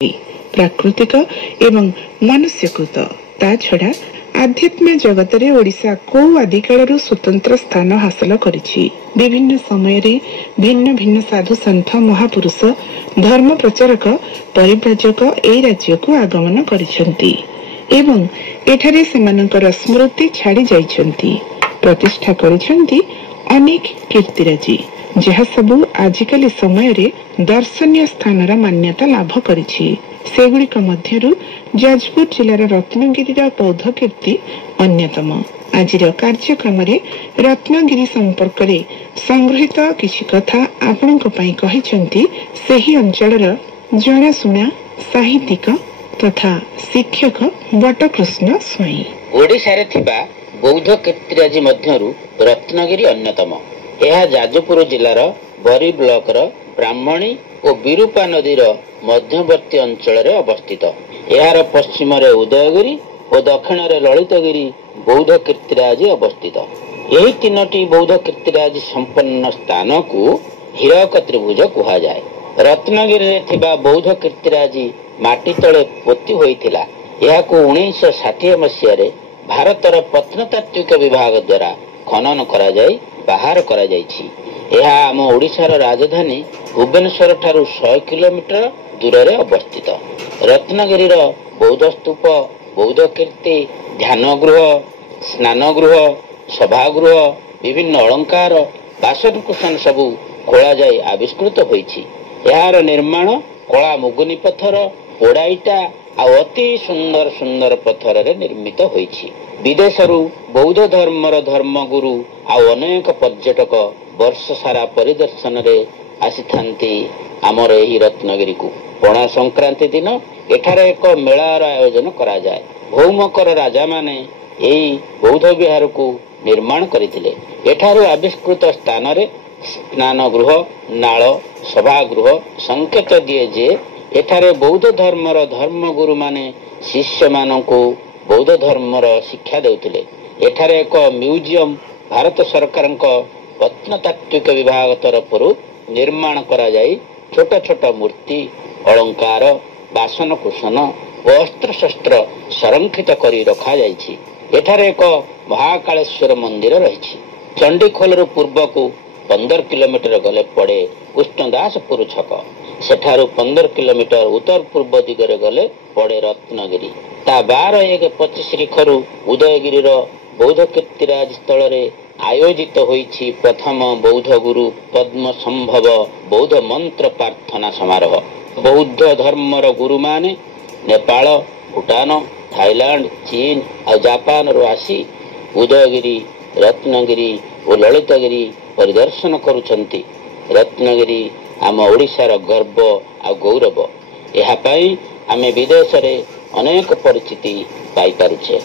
प्राकृतिक एवं मनुष्यकृत ता छड़ा आध्यात्म जगत रे ओडिशा को आदिकाल स्वतंत्र स्थान हासिल करिछि। विभिन्न समय रे भिन्न भिन्न साधु संत महापुरुष धर्म प्रचारक परिव्राजक ए राज्य को आगमन करिसंती एवं एठारे सेमानकर स्मृति छाड़ी जाइछंती। प्रतिष्ठा करिसंती अनेक कीर्तिराजी जहा सबु आजिकाली समय रे दर्शनीय स्थानर मान्यता लाभ करिछि। सेगुड़िक मध्यरु जाजपुर जिलार रत्नगिरी बौद्ध कीर्ति अन्यतम। आजिर कार्यक्रम रे रत्नगिरी संपर्क रे संग्रहित किछि कथा आपनक पई कहिसंती सेही अंचलर जणाशुणा साहित्यिक तथा शिक्षक वटकृष्ण स्वाई। ओडिशा रे थिबा बौद्ध कीर्तिराजी मध्यरु रत्नगिरी अन्यतम। यह जाजपुर जिलार बरी ब्लॉक ब्राह्मणी और विरूपा नदीर मध्यवर्ती अंचल रे अवस्थित। यार पश्चिम रे उदयगिरी और दक्षिण रे ललितगिरी बौद्ध कीर्तिराजी अवस्थित। यही तीनोटी बौद्ध कीर्तिराजी संपन्न स्थान को हीरक त्रिभुज कहा जाए। रत्नगिरी रे थिबा बौद्ध कीर्तिराजी माटी तले पोती होइथिला। याको 1960 मसीह रे भारतर प्रत्नतात्विक विभाग द्वारा खनन करा जाय बाहर करा जायछि। यह आम ओडिशार राजधानी भुवनेश्वर ठारू 100 किलोमीटर दूर रे अवस्थित। रत्नगिरी बौद्ध स्तूप, बौद्ध कीर्ति, ध्यान गृह, स्नान गृह, सभागृह, विभिन्न अलंकार, बासन कुसन सबू खोला जाय आविष्कृत होइछि। यार निर्माण कला मुगुनी पत्थर, पोड़ा इटा आ अति सुंदर सुंदर पत्थर रे निर्मित होइछि। विदेशरू बौद्ध धर्मर धर्मगुरु आ अनेक पर्यटक वर्ष सारा परिदर्शन रे आसीथांती आमर एही रत्नगिरी को। पणा संक्रांति दिन एठारे एक मेलार आयोजन करा जाए। भौमकर राजा माने एही बौद्ध विहार को निर्माण करथिले। एठारू आविष्कृत स्थान रे स्नान गृह, नाल, सभागृह संकेत दिए जे एठारे बौद्ध धर्मर धर्मगुरु माने शिष्य मानकु बौद्ध धर्मर शिक्षा देउथिले। एठारे एक म्यूजियम भारत सरकार प्रत्नतात्विक विभाग तरफ निर्माण करा जाई छोट छोट मूर्ति, अलंकार, बासन कुसन और अस्त्र शस्त्र संरक्षित करी रखा जाइछि। एठारे एक महाकालेश्वर मंदिर रहिछि। चंडीखोल पूर्व को 15 किलोमीटर गले पड़े कृष्णदासपुर छक। सेठारू 15 किलोमीटर उत्तर पूर्व दिगरे गले पड़े रत्नगिरी। ता 12-1-25 शिखरु उदयगिरी बौद्ध कीर्तिराज स्थल रे आयोजित होइछि प्रथम बौद्ध गुरु पद्म संभव बौद्ध मंत्र प्रार्थना समारोह। बौद्ध धर्मर गुरु माने नेपाल, भूटान, थाईलैंड, चीन और जापान रो आसी उदयगिरी, रत्नगिरी और ललितगिरी परिदर्शन करुछंती। रत्नगिरी आम ओडिशार गर्व आ गौरव। यह पाई आमे विदेश रे अनेक परिचिति पाई पारुछे।